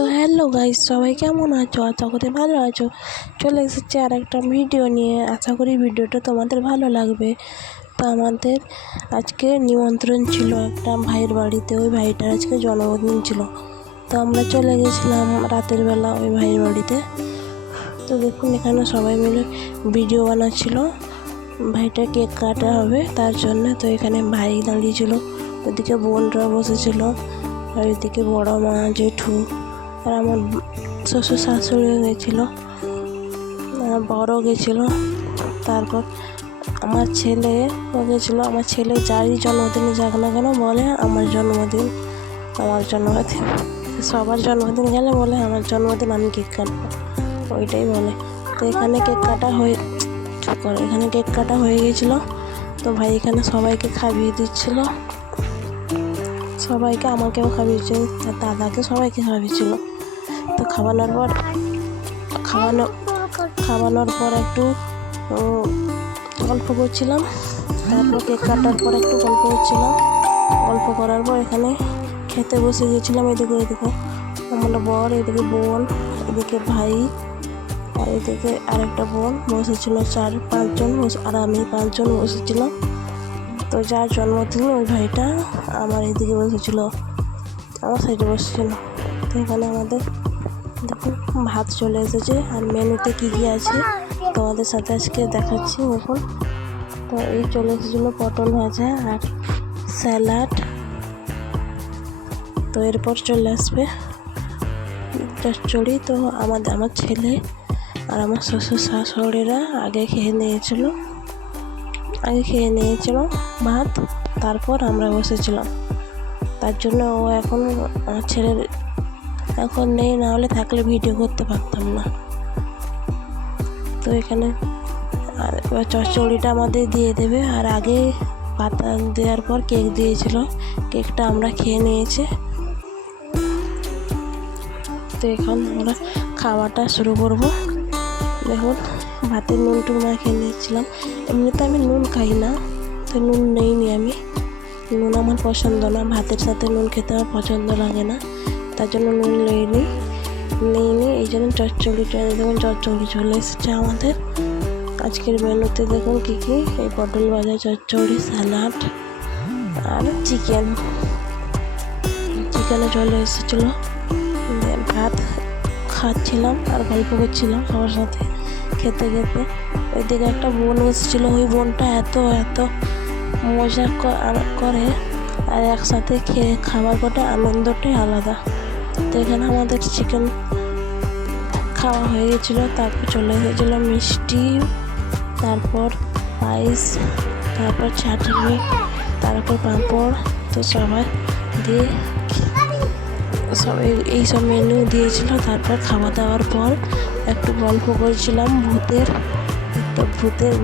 তো hello guys, সবাই কেমন আছো? আশা করি ভালো আছো। চলে এসেছি আর একটা ভিডিও নিয়ে। আশা করি ভিডিওটা তোমাদের ভালো লাগবে। তো আমাদের আজকে নিমন্ত্রণ ছিল একটা ভাইয়ের বাড়িতে। ওই ভাইটার আজকে জন্মদিন ছিল। তো আমরা চলে গেছিলাম রাতের বেলা ওই ভাইয়ের বাড়িতে। তো দেখুন এখানে সবাই মিলে ভিডিও বানাচ্ছিল। ভাইটা কেক কাটা হবে তার জন্য। তো এখানে ভাই দাঁড়িয়েছিল, ওদিকে বোনরা বসেছিল, আর ওইদিকে বড় মা, জেঠু, আর আমার শ্বশুর শাশুড়িও গেছিলো, বড় গেছিলো। তারপর আমার ছেলেও গেছিলো। আমার ছেলে যারই জন্মদিনে যাক না কেন বলে আমার জন্মদিন। সবার জন্মদিন গেলে বলে আমার জন্মদিন, আমি কেক কাটবো, ওইটাই বলে। তো এখানে কেক কাটা হয়ে গেছিলো। তো ভাই এখানে সবাইকে খাইয়ে দিচ্ছিল, সবাইকে, আমাকেও খাইয়েছে, তার দাদাকে, সবাইকে খাইয়েছিল। তো খাওয়ানোর পর একটু গল্প করছিলাম। তারপর কেক কাটার পর একটু গল্প করছিলাম। গল্প করার পর এখানে খেতে বসে গিয়েছিলাম। এদিকে আমার বর, এদিকে বোন, এদিকে ভাই, আর এদিকে আরেকটা বোন বসেছিল। 4-5 জন আর আমি 5 জন বসেছিলাম। তো যার জন্মদিন ওই ভাইটা আমার এদিকে বসেছিল, আমার সাইডে বসেছিল। তো এখানে আমাদের দেখুন ভাত চলে এসেছে, আর মেনুতে কী কী আছে তোমাদের সাথে আজকে দেখাচ্ছি। দেখুন, তো এই চলে এসেছিলো পটল ভাজা আর স্যালাড। তো এরপর চলে আসবে চচ্চড়ি। তো আমার ছেলে আর আমার শ্বশুর শাশুড়িরা আগে খেয়ে নিয়েছিল ভাত। তারপর আমরা বসেছিলাম। তার জন্য ও এখন, আমার ছেলের এখন নেই, না হলে থাকলে ভিডিও করতে পারতাম না। তো এখানে আর এবার চচ্চড়িটা আমাদের দিয়ে দেবে। আর আগে পাতা দেওয়ার পর কেক দিয়েছিল, কেকটা আমরা খেয়ে নিয়েছি। তো এখন আমরা খাওয়াটা শুরু করব। দেখুন ভাতে নুন মাখিয়ে নিয়েছিলাম। এমনিতে আমি নুন খাই না, তো নুন নেইনি আমি। নুন আমার পছন্দ না, ভাতের সাথে নুন খেতে আমার পছন্দ লাগে না, তার জন্য নুন নেইনি। এই জন্য চচ্চড়িটা, দেখুন চচ্চড়ি চলে এসেছে আমাদের আজকের মেনুতে। দেখুন কী কী, এই পটল ভাজা, চচ্চড়ি, স্যালাড আর চিকেনও চলে এসেছিলো। ভাত খাচ্ছিলাম আর গল্প করছিলাম সবার সাথে খেতে। ওইদিকে একটা বোন এসেছিলো, ওই বোনটা এত মজা করে, আর একসাথে খাবার কটা আনন্দটাই আলাদা। তো এখানে আমাদের চিকেন খাওয়া হয়ে গেছিলো। তারপর চলে এসেছিলো মিষ্টি, তারপর পায়েস, তারপর চাটনি, তারপর পাঁপড়। তো সবাই দিয়ে এইসব মেনু দিয়েছিল। তারপর খাওয়া দাওয়ার পর একটু গল্প করছিলাম ভূতের। তো ভূতের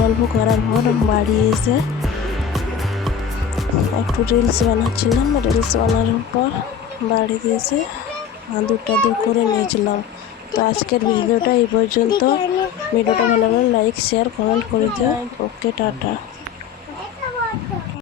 গল্প করার পর বাড়ি এসে একটু রিলস বানাচ্ছিলাম। রিলস বানানোর পর বাড়িতে এসে আদুর করে নিয়েছিলাম। তো আজকের ভিডিওটা এই পর্যন্ত। ভিডিওটা ভালো লাগলে লাইক, শেয়ার, কমেন্ট করে দিও। ওকে, টাটা।